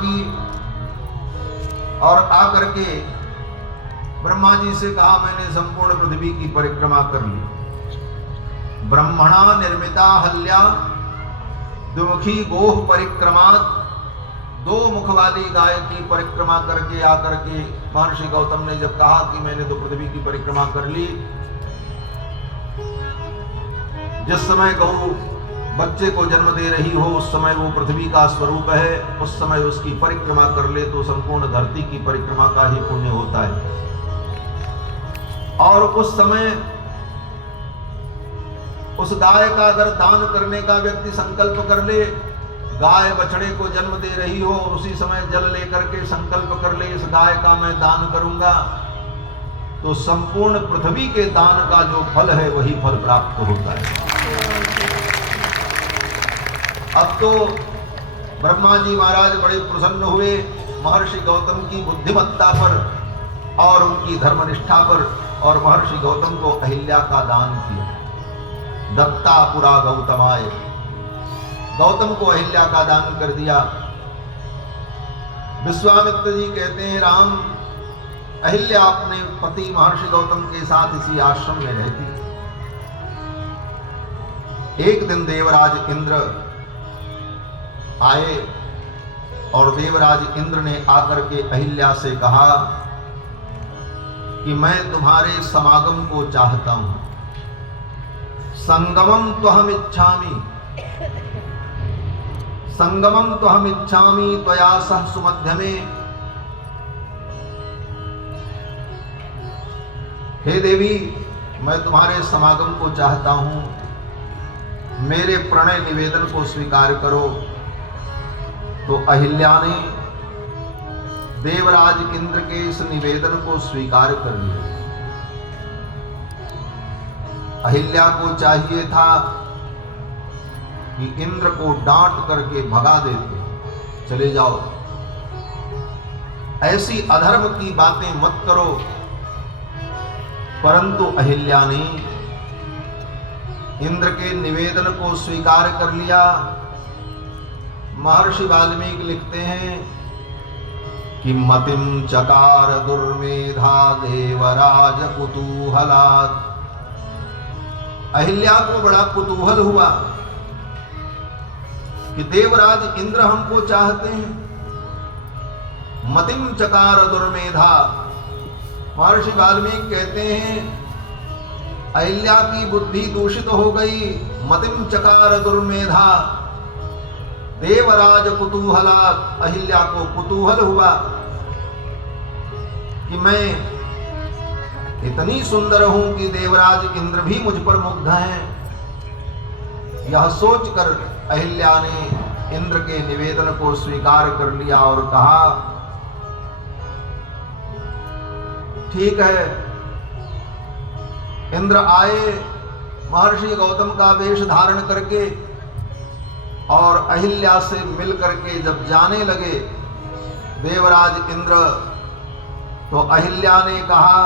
की और आकर के ब्रह्मा जी से कहा, मैंने संपूर्ण पृथ्वी की परिक्रमा कर ली। ब्रह्मणा निर्मिता हल्या द्विमुखी गोह परिक्रमात्, दो मुख वाली गाय की परिक्रमा करके आकर के महर्षि गौतम ने जब कहा कि मैंने तो पृथ्वी की परिक्रमा कर ली, जिस समय गौ बच्चे को जन्म दे रही हो उस समय वो पृथ्वी का स्वरूप है, उस समय उसकी परिक्रमा कर ले तो संपूर्ण धरती की परिक्रमा का ही पुण्य होता है। और उस समय उस गाय का अगर दान करने का व्यक्ति संकल्प कर ले, गाय बछड़े को जन्म दे रही हो और उसी समय जल लेकर के संकल्प कर ले इस गाय का मैं दान करूंगा, तो संपूर्ण पृथ्वी के दान का जो फल है वही फल प्राप्त होता है। अब तो ब्रह्मा जी महाराज बड़े प्रसन्न हुए महर्षि गौतम की बुद्धिमत्ता पर और उनकी धर्मनिष्ठा पर, और महर्षि गौतम को अहिल्या का दान किया। दत्ता पुरा गौतमाय, गौतम को अहिल्या का दान कर दिया। विश्वामित्र जी कहते हैं, राम, अहिल्या अपने पति महर्षि गौतम के साथ इसी आश्रम में रहती। एक दिन देवराज इंद्र आए और देवराज इंद्र ने आकर के अहिल्या से कहा कि मैं तुम्हारे समागम को चाहता हूं। संगमम त्वहम इच्छामि, संगमम त्वहम इच्छामि त्वया सह सुमध्यमे। हे देवी, मैं तुम्हारे समागम को चाहता हूं, मेरे प्रणय निवेदन को स्वीकार करो। तो अहिल्या ने देवराज इंद्र के इस निवेदन को स्वीकार कर लिया। अहिल्या को चाहिए था कि इंद्र को डांट करके भगा देते, चले जाओ, ऐसी अधर्म की बातें मत करो, परंतु अहिल्या ने इंद्र के निवेदन को स्वीकार कर लिया। महर्षि वाल्मीकि लिखते हैं कि मतिम चकार दुर्मेधा देवराज कुतूहलात्। अहिल्या को बड़ा कुतूहल हुआ कि देवराज इंद्र हमको चाहते हैं। मतिम चकार दुर्मेधा, महर्षि वाल्मीकि कहते हैं अहिल्या की बुद्धि दूषित हो गई। मतिम चकार दुर्मेधा देवराज कुतूहलात्, अहिल्या को कुतूहल हुआ कि मैं इतनी सुंदर हूं कि देवराज इंद्र भी मुझ पर मुग्ध हैं। यह सोचकर अहिल्या ने इंद्र के निवेदन को स्वीकार कर लिया और कहा, ठीक है। इंद्र आए महर्षि गौतम का वेश धारण करके और अहिल्या से मिल करके जब जाने लगे देवराज इंद्र, तो अहिल्या ने कहा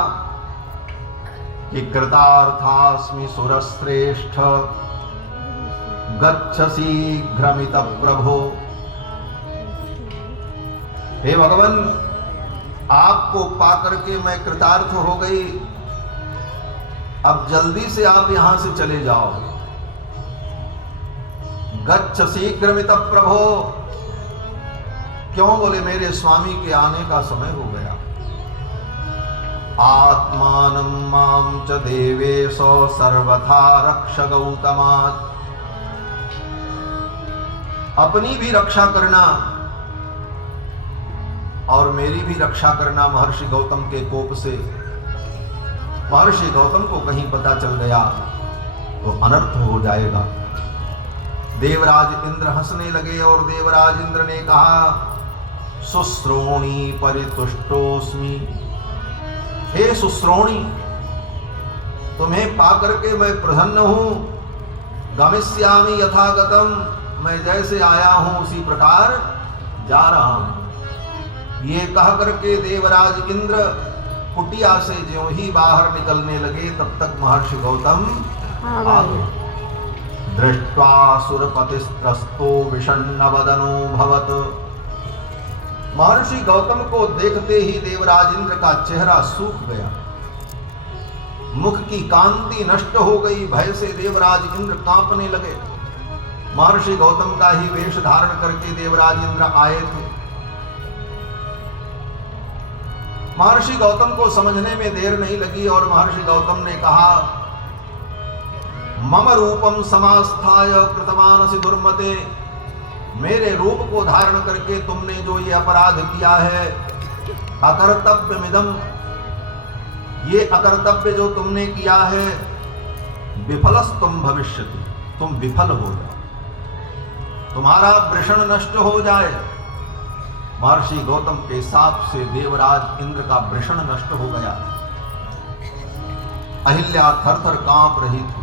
कि कृतार्थास्मि सुरश्रेष्ठ गच्छ शीघ्रमित प्रभो। हे भगवान, आपको पाकर के मैं कृतार्थ हो गई, अब जल्दी से आप यहां से चले जाओ। गच्छ शीघ्रमित प्रभो, क्यों? बोले मेरे स्वामी के आने का समय हो गया। आत्मानं मां च देवेशो सर्वथा रक्ष गौतमात्। अपनी भी रक्षा करना और मेरी भी रक्षा करना महर्षि गौतम के कोप से। महर्षि गौतम को कहीं पता चल गया तो अनर्थ हो जाएगा। देवराज इंद्र हंसने लगे और देवराज इंद्र ने कहा, सुश्रोणी परितुष्टोस्मि। हे सुश्रोणी, तुम्हें पाकर के मैं प्रसन्न हूं। गमिष्यामि यथागतम, मैं जैसे आया हूं उसी प्रकार जा रहा हूं। ये कह करके देवराज इंद्र कुटिया से ज्यों ही बाहर निकलने लगे तब तक महर्षि गौतम आ गए। दृष्ट्वा सुरपतिस्त्रस्तो विषण्णवदनो भवत्। महर्षि गौतम को देखते ही देवराज इंद्र का चेहरा सूख गया, मुख की कांति नष्ट हो गई। भय से देवराज इंद्र कांपने लगे। महर्षि गौतम का ही वेश धारण करके देवराज इंद्र आए थे। महर्षि गौतम को समझने में देर नहीं लगी और महर्षि गौतम ने कहा, मम रूपम समास्थाय कृतवानसि दुर्मते, मेरे रूप को धारण करके तुमने जो ये अपराध किया है, अकर्तव्यमिदं, ये अकर्तव्य जो तुमने किया है, विफलस्तुम भविष्यति, तुम विफल हो जाओ, तुम्हारा वृषण नष्ट हो जाए। महर्षि गौतम के साप से देवराज इंद्र का वृषण नष्ट हो गया। अहिल्या थर-थर कांप रही थी।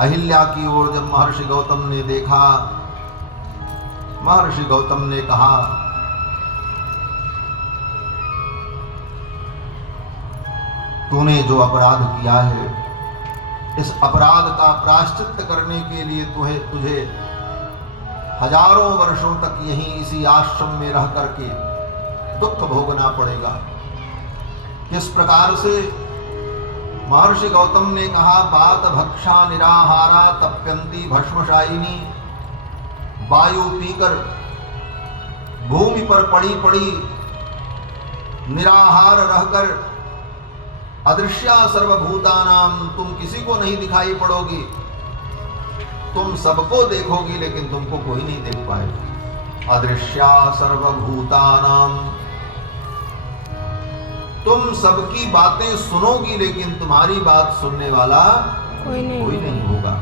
अहिल्या की ओर जब महर्षि गौतम ने देखा, महर्षि गौतम ने कहा, तूने जो अपराध किया है, इस अपराध का प्रायश्चित करने के लिए तुझे हजारों वर्षों तक यहीं इसी आश्रम में रह करके दुख भोगना पड़ेगा। किस प्रकार से? महर्षि गौतम ने कहा, बात भक्षा निराहारा तप्यंती भस्मशायिनी, वायु पीकर भूमि पर पड़ी पड़ी निराहार रहकर अदृश्या सर्वभूतानाम, तुम किसी को नहीं दिखाई पड़ोगी, तुम सबको देखोगी लेकिन तुमको कोई नहीं देख पाएगा। अदृश्या सर्वभूतानाम, तुम सबकी बातें सुनोगी लेकिन तुम्हारी बात सुनने वाला कोई नहीं होगा।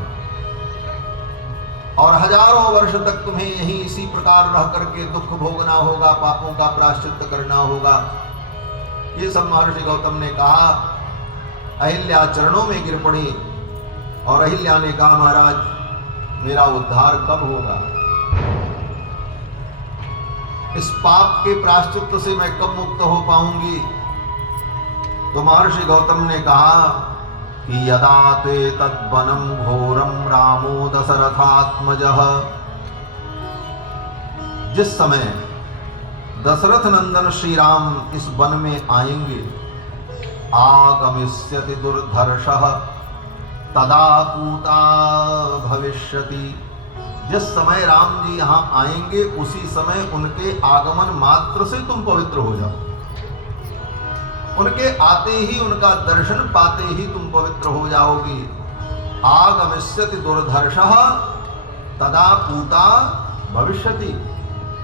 और हजारों वर्ष तक तुम्हें यही इसी प्रकार रह करके दुख भोगना होगा, पापों का प्रायश्चित करना होगा। ये सब महर्षि गौतम ने कहा। अहिल्या चरणों में गिर पड़ी और अहिल्या ने कहा, महाराज मेरा उद्धार कब होगा? इस पाप के प्रायश्चित से मैं कब मुक्त हो पाऊंगी? तो महर्षि गौतम ने कहा कि यदा ते तद्वनं घोरं रामो दशरथात्मजः, जिस समय दशरथ नंदन श्री राम इस वन में आएंगे, आगमिष्यति दुर्धर्षः तदा पूता भविष्यति, जिस समय राम जी यहाँ आएंगे उसी समय उनके आगमन मात्र से तुम पवित्र हो जाओ। उनके आते ही, उनका दर्शन पाते ही तुम पवित्र हो जाओगी। आगमिष्यति दुर्धर्षः तदा पूता भविष्यति,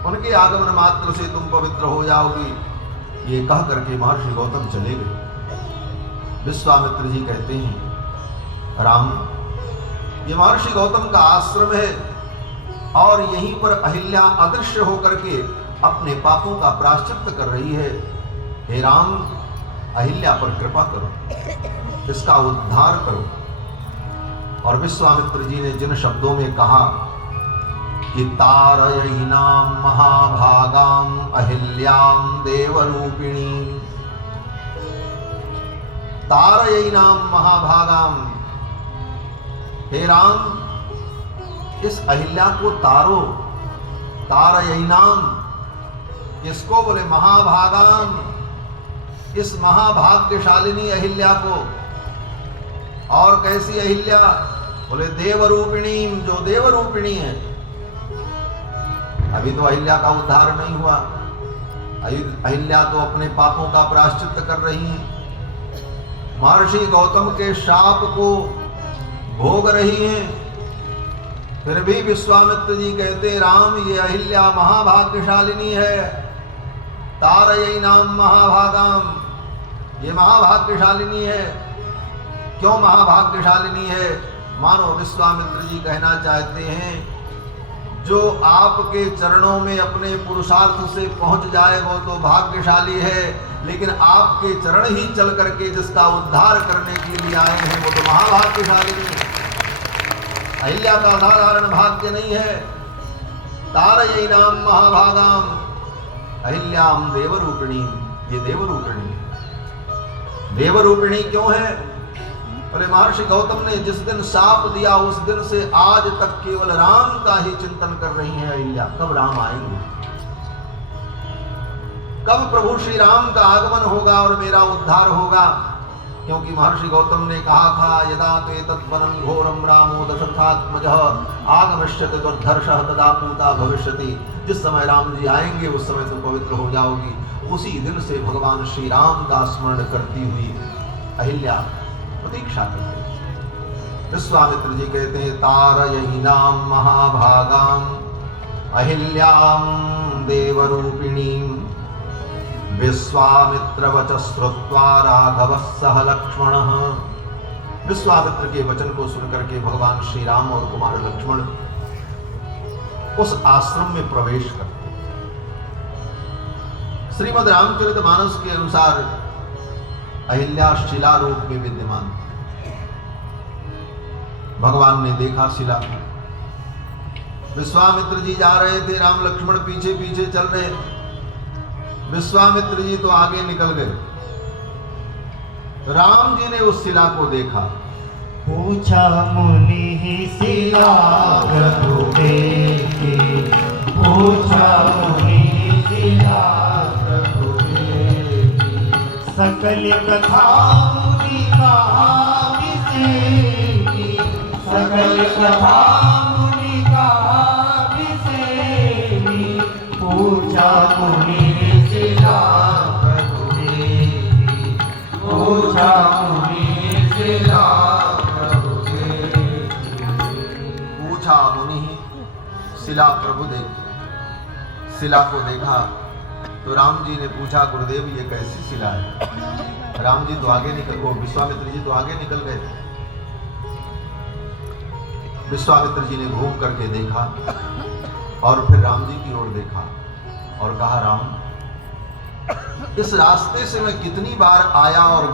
उनके आगमन मात्र से तुम पवित्र हो जाओगी। ये कह करके महर्षि गौतम चले गए। विश्वामित्र जी कहते हैं, राम, ये महर्षि गौतम का आश्रम है और यहीं पर अहिल्या अदृश्य होकर के अपने पापों का प्रायश्चित कर रही है। हे राम, अहिल्या पर कृपा करो, इसका उद्धार करो। और विश्वामित्र जी ने जिन शब्दों में कहा कि तारयिनाम महाभागाम अहिल्याम देवरूपिणी, तारयिनाम महाभागाम, हे राम, इस अहिल्या को तारो। तारयिनाम, इसको बोले महाभागाम, इस महाभाग्यशालिनी अहिल्या को। और कैसी अहिल्या? बोले देवरूपिणी, जो देवरूपिणी है। अभी तो अहिल्या का उद्धार नहीं हुआ, अहिल्या तो अपने पापों का प्रायश्चित कर रही है, महर्षि गौतम के शाप को भोग रही हैं। फिर भी विश्वामित्र जी कहते, राम, ये अहिल्या महाभाग्यशालिनी है। तारयिनाम महाभागाम, ये महाभाग्यशालिनी है। क्यों महाभाग्यशालिनी है? मानो विश्वामित्र जी कहना चाहते हैं, जो आपके चरणों में अपने पुरुषार्थ से पहुंच जाए वो तो भाग्यशाली है, लेकिन आपके चरण ही चल करके जिसका उद्धार करने के लिए आए हैं वो तो महाभाग्यशालिनी है। अहिल्या का साधारण भाग्य नहीं है। तारयिनाम महाभागाम अहिल्याम देवरूपिणी, ये देवरूपिणी। देवरूपिणी क्यों है? बोले महर्षि गौतम ने जिस दिन शाप दिया उस दिन से आज तक केवल राम का ही चिंतन कर रही है अहिल्या, कब राम आएंगे। कब प्रभु श्री राम का आगमन होगा और मेरा उद्धार होगा। क्योंकि महर्षि गौतम ने कहा था, यदा ते तद्वनं घोरम रामो दशरथात्मजः आगमिष्यति दुर्धर्षः तदा पूता भविष्यति। जिस समय राम जी आएंगे उस समय तुम पवित्र हो जाओगी। उसी दिन से भगवान श्री राम का स्मरण करती हुई अहिल्या प्रतीक्षा कर रही। विश्वामित्र जी कहते हैं, तारयिनां महाभागां अहिल्यां देवरूपिणीं विश्वामित्र वच श्रुत्वा राघव सह लक्ष्मण। विश्वामित्र के वचन को सुनकर के भगवान श्री राम और कुमार लक्ष्मण उस आश्रम में प्रवेश करते। श्रीमद् रामचरितमानस के अनुसार अहिल्या शिला रूप में विद्यमान। भगवान ने देखा शिला। विश्वामित्र जी जा रहे थे, राम लक्ष्मण पीछे पीछे चल रहे। विश्वामित्र जी तो आगे निकल गए। राम जी ने उस शिला को देखा। पूछा मुनि शिला प्रभु देखे, पूछा मुनि शिला प्रभु देखे, सकल कथा मुनि कहा विसेकी, सकल कथा मुनि कहा विसेकी, पूछा मुनि शिला प्रभु देखे, पूछा मुनि शिला प्रभु देखे। पूछा मुनि शिला प्रभु देख। शिला को देखा तो राम जी ने पूछा, गुरुदेव ये कैसी शिला है। राम जी तो आगे निकल गए, विश्वामित्र जी तो आगे निकल गए। विश्वामित्र जी ने घूम करके देखा और फिर राम जी की ओर देखा और कहा, राम इस रास्ते से मैं कितनी बार आया और गया।